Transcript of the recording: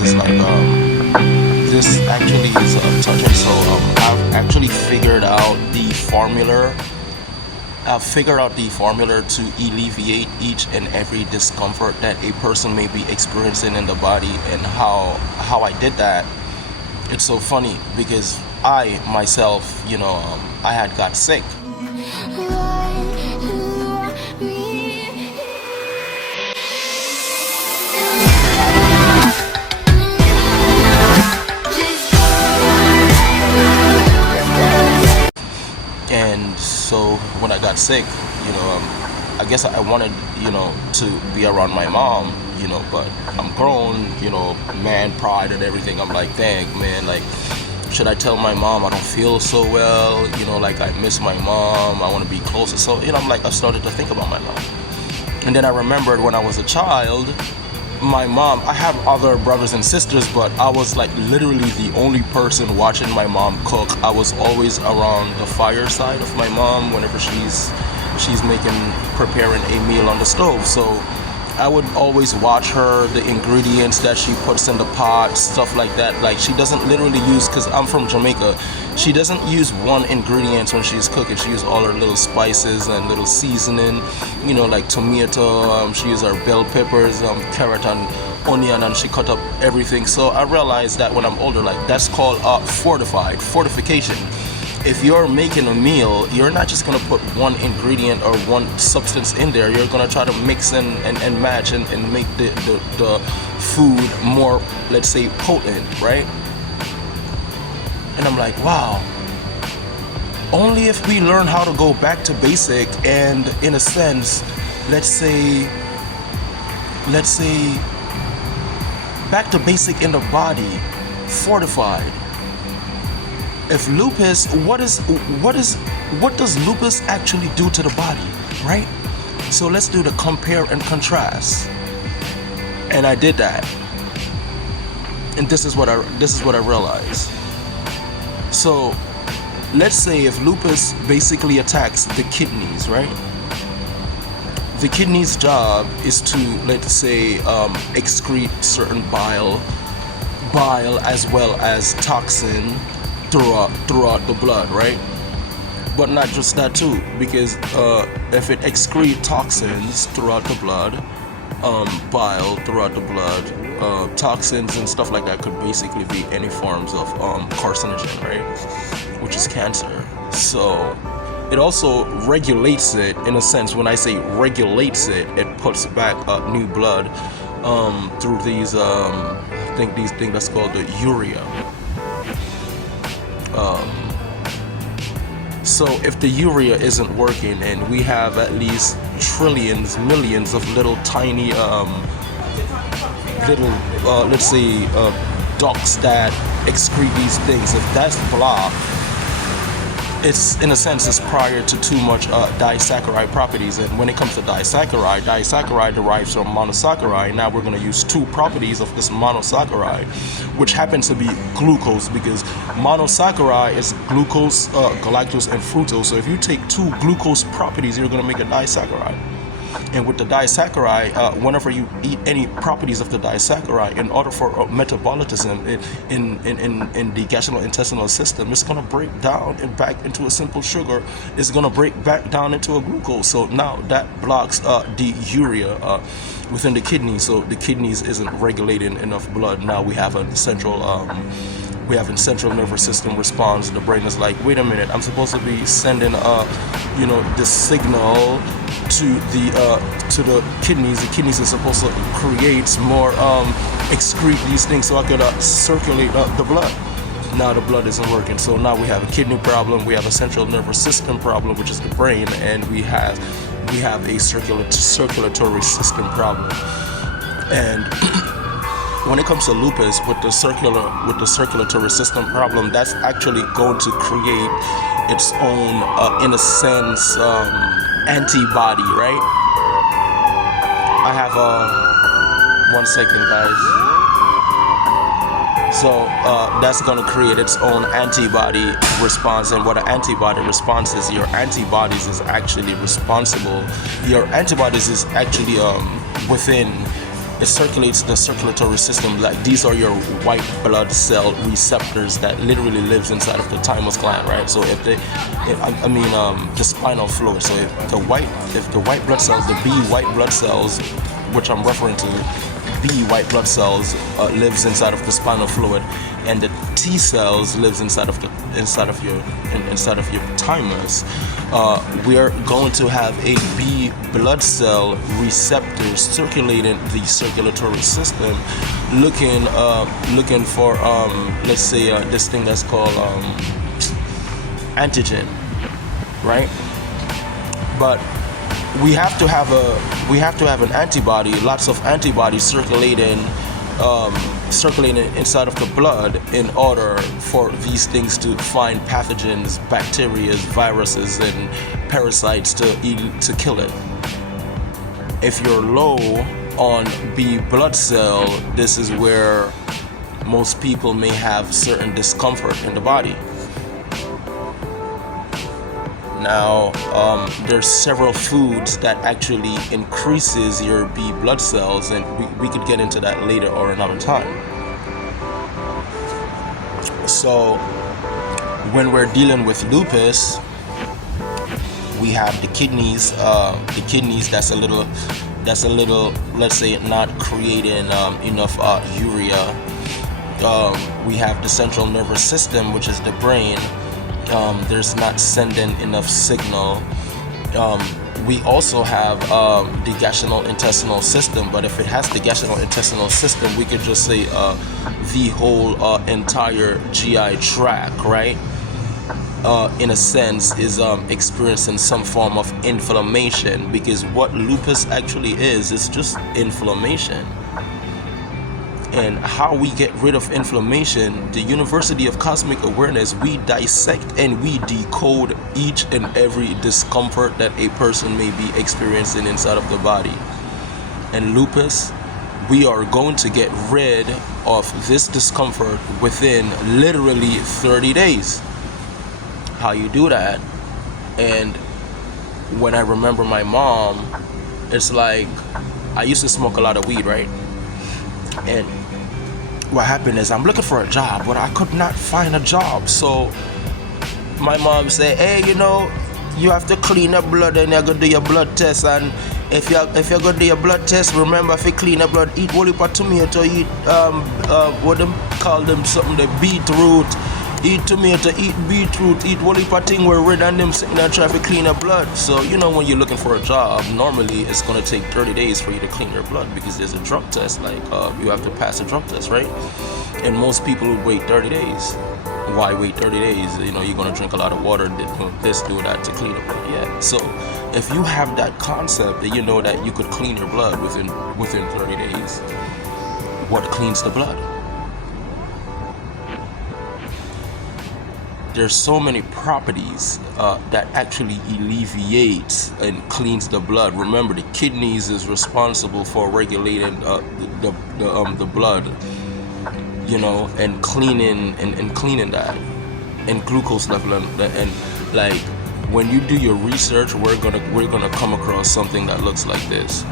is like this actually is touching. So I've actually figured out the formula. I've figured out the formula to alleviate each and every discomfort that a person may be experiencing in the body, and how I did that. It's so funny because I myself, I had got sick. And so when I got sick, I guess I wanted, to be around my mom, but I'm grown, man, pride and everything. I'm like, dang, man, like, should I tell my mom I don't feel so well? Like, I miss my mom, I want to be closer. So, I'm like, I started to think about my mom. And then I remembered when I was a child, my mom, I have other brothers and sisters, but I was like literally the only person watching my mom cook. I was always around the fireside of my mom whenever she's preparing a meal on the stove. So I would always watch her, the ingredients that she puts in the pot, stuff like that. Like, she doesn't literally use, because I'm from Jamaica, she doesn't use one ingredient when she's cooking. She uses all her little spices and little seasoning, like tomato, she uses her bell peppers, carrot and onion, and she cut up everything. So I realized that when I'm older, like, that's called fortification. If you're making a meal, you're not just gonna put one ingredient or one substance in there. You're gonna try to mix and match and make the food more, let's say, potent, right? And I'm like, wow, only if we learn how to go back to basic and, in a sense, let's say back to basic in the body, fortified. If lupus, what does lupus actually do to the body, right? So let's do the compare and contrast. And I did that. And this is what I realized. So let's say if lupus basically attacks the kidneys, right? The kidney's job is to, let's say, excrete certain bile as well as toxin throughout the blood, right? But not just that too, because if it excretes toxins throughout the blood, bile throughout the blood, toxins and stuff like that could basically be any forms of carcinogen, right? Which is cancer. So it also regulates it, in a sense. When I say regulates it, it puts back new blood through these, I think these things that's called the urea. So if the urea isn't working, and we have at least trillions, millions of little tiny, let's say, ducts that excrete these things, if that's blocked, it's, in a sense, it's prior to too much disaccharide properties. And when it comes to disaccharide derives from monosaccharide. Now we're going to use two properties of this monosaccharide, which happens to be glucose, because monosaccharide is glucose, galactose, and fructose. So if you take two glucose properties, you're going to make a disaccharide. And with the disaccharide, whenever you eat any properties of the disaccharide, in order for metabolism in the gastrointestinal system, it's going to break down and back into a simple sugar. It's going to break back down into a glucose. So now that blocks the urea within the kidneys. So the kidneys isn't regulating enough blood. Now we have a central central nervous system response. The brain is like, wait a minute, I'm supposed to be sending the signal to the kidneys. The kidneys are supposed to create more, excrete these things so I could circulate the blood. Now the blood isn't working, so now we have a kidney problem, we have a central nervous system problem, which is the brain, and we have a circulatory system problem. And when it comes to lupus, with the circulatory system problem, that's actually going to create its own, in a sense, antibody, right? I have 1 second, guys. So that's going to create its own antibody response. And what an antibody response is, your antibodies is actually responsible. Your antibodies is actually within it circulates the circulatory system. Like these are your white blood cell receptors that literally lives inside of the thymus gland, right? So if they, the spinal fluid. So if the white blood cells, the B white blood cells, which I'm referring to, B white blood cells lives inside of the spinal fluid, and the T cells lives inside of your thymus. We are going to have a B blood cell receptor circulating the circulatory system, looking for let's say this thing that's called antigen, right? But we have to have an antibody, lots of antibodies circulating inside of the blood in order for these things to find pathogens, bacteria, viruses, and parasites to kill it. If you're low on B blood cell, this is where most people may have certain discomfort in the body. Now, there's several foods that actually increases your B blood cells, and we could get into that later or another time. So, when we're dealing with lupus, we have the kidneys. That's a little, let's say, not creating enough urea. We have the central nervous system, which is the brain. There's not sending enough signal. We also have the gastrointestinal system, but if it has the gastrointestinal system, we could just say the whole entire GI tract, right? In a sense, is experiencing some form of inflammation, because what lupus actually is just inflammation. And how we get rid of inflammation, the University of Cosmic Awareness, we dissect and we decode each and every discomfort that a person may be experiencing inside of the body. And lupus, we are going to get rid of this discomfort within literally 30 days. How you do that? And when I remember my mom, it's like, I used to smoke a lot of weed, right? And what happened is I'm looking for a job, but I could not find a job. So my mom said, hey, you have to clean your blood and you're going to do your blood test. And if you're going to do your blood test, remember, if you clean your blood, eat whole heap of tomato, eat, what them call them, something, the beetroot. Eat tomato, eat beetroot, eat whole heap of thing where red and them sitting and try to clean your blood. So, when you're looking for a job, normally it's going to take 30 days for you to clean your blood, because there's a drug test, like you have to pass a drug test, right? And most people would wait 30 days. Why wait 30 days? You're going to drink a lot of water, do that to clean your blood. Yeah. So if you have that concept that you know that you could clean your blood within 30 days, what cleans the blood? There's so many properties that actually alleviates and cleans the blood. Remember, the kidneys is responsible for regulating the blood, and cleaning that, and glucose level, and like when you do your research, we're gonna come across something that looks like this.